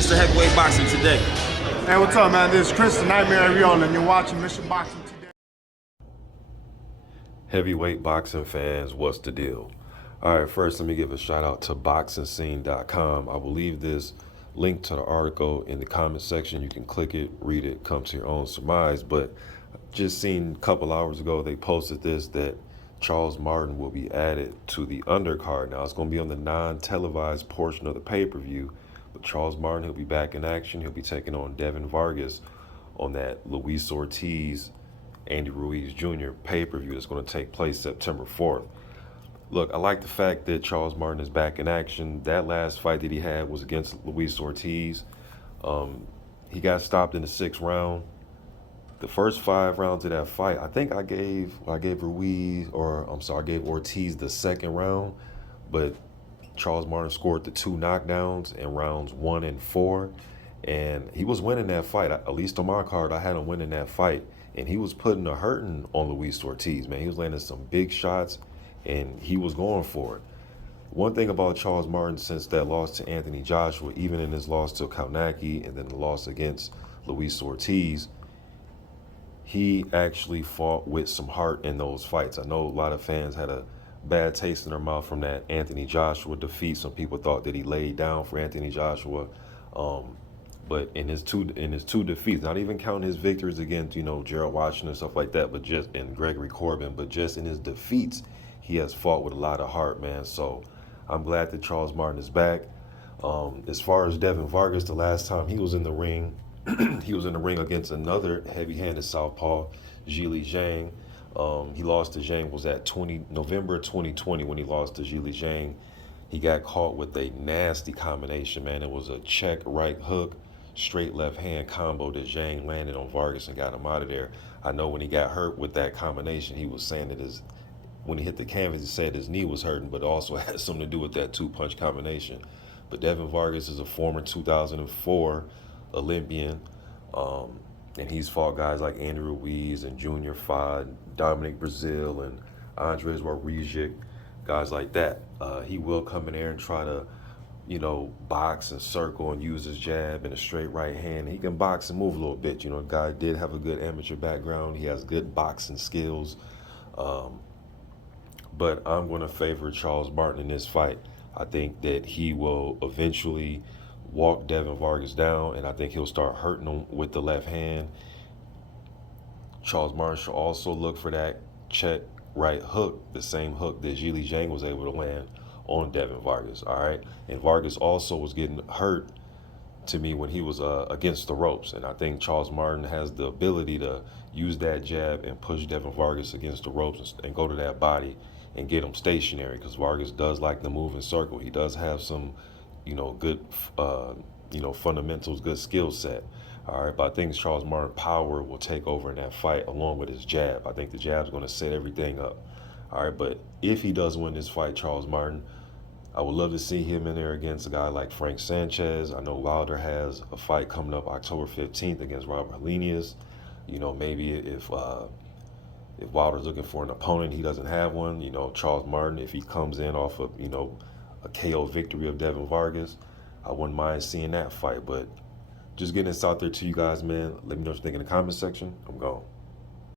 Mr. Heavyweight Boxing Today. Hey, what's up, man? This is Chris, the Nightmare Ariola, and you're watching Mr. Boxing Today. Heavyweight boxing fans, what's the deal? All right, first let me give a shout out to boxingscene.com. I will leave this link to the article in the comment section. You can click it, read it, come to your own surmise. But just seen a couple hours ago, they posted this, that Charles Martin will be added to the undercard. Now, it's going to be on the non-televised portion of the pay-per-view, but Charles Martin, he'll be back in action. He'll be taking on Devin Vargas on that Luis Ortiz, Andy Ruiz Jr. pay-per-view that's going to take place September 4th. Look, I like the fact that Charles Martin is back in action. That last fight that he had was against Luis Ortiz. He got stopped in the 6th round. The first 5 rounds of that fight, I think I gave Ruiz, I gave Ortiz the 2nd round, but Charles Martin scored the 2 knockdowns in rounds 1 and 4, and he was winning that fight. At least on my card, I had him winning that fight, and he was putting a hurting on Luis Ortiz, man. He was landing some big shots, and he was going for it. One thing about Charles Martin since that loss to Anthony Joshua, even in his loss to Kaunacki and then the loss against Luis Ortiz, he actually fought with some heart in those fights. I know a lot of fans had a bad taste in their mouth from that Anthony Joshua defeat. Some people thought that he laid down for Anthony Joshua. But in his two defeats, not even counting his victories against, Gerald Washington and stuff like that, but just in Gregory Corbin, but just in his defeats, he has fought with a lot of heart, man. So I'm glad that Charles Martin is back. As far as Devin Vargas, the last time he was in the ring, he was in the ring against another heavy-handed southpaw, Zhilei Zhang. He lost to Zhang, was at November 2020 when he lost to Zhilei Zhang. He got caught with a nasty combination, man. It was a check right hook, straight left hand combo that Zhang landed on Vargas and got him out of there. I know when he got hurt with that combination, he was saying that when he hit the canvas, he said his knee was hurting, but it also had something to do with that 2-punch combination. But Devin Vargas is a former 2004 Olympian, and he's fought guys like Andrew Ruiz and Junior Fa, Dominic Brazil, and Andres Ruiz, guys like that. He will come in there and try to, box and circle and use his jab and a straight right hand. He can box and move a little bit. The guy did have a good amateur background. He has good boxing skills. But I'm going to favor Charles Martin in this fight. I think that he will eventually walk Devin Vargas down, and I think he'll start hurting him with the left hand. Charles Martin should also look for that check right hook, the same hook that Zhilei Zhang was able to land on Devin Vargas, all right? And Vargas also was getting hurt, to me, when he was against the ropes, and I think Charles Martin has the ability to use that jab and push Devin Vargas against the ropes and go to that body and get him stationary, because Vargas does like to move in circle. He does have some good, fundamentals, good skill set. All right, but I think Charles Martin power will take over in that fight along with his jab. I think the jab's going to set everything up. All right, but if he does win this fight, Charles Martin, I would love to see him in there against a guy like Frank Sanchez. I know Wilder has a fight coming up October 15th against Robert Helenius. Maybe if Wilder's looking for an opponent, he doesn't have one. Charles Martin, if he comes in off of, a KO victory of Devin Vargas, I wouldn't mind seeing that fight. But just getting this out there to you guys, man. Let me know what you think in the comment section. I'm gone.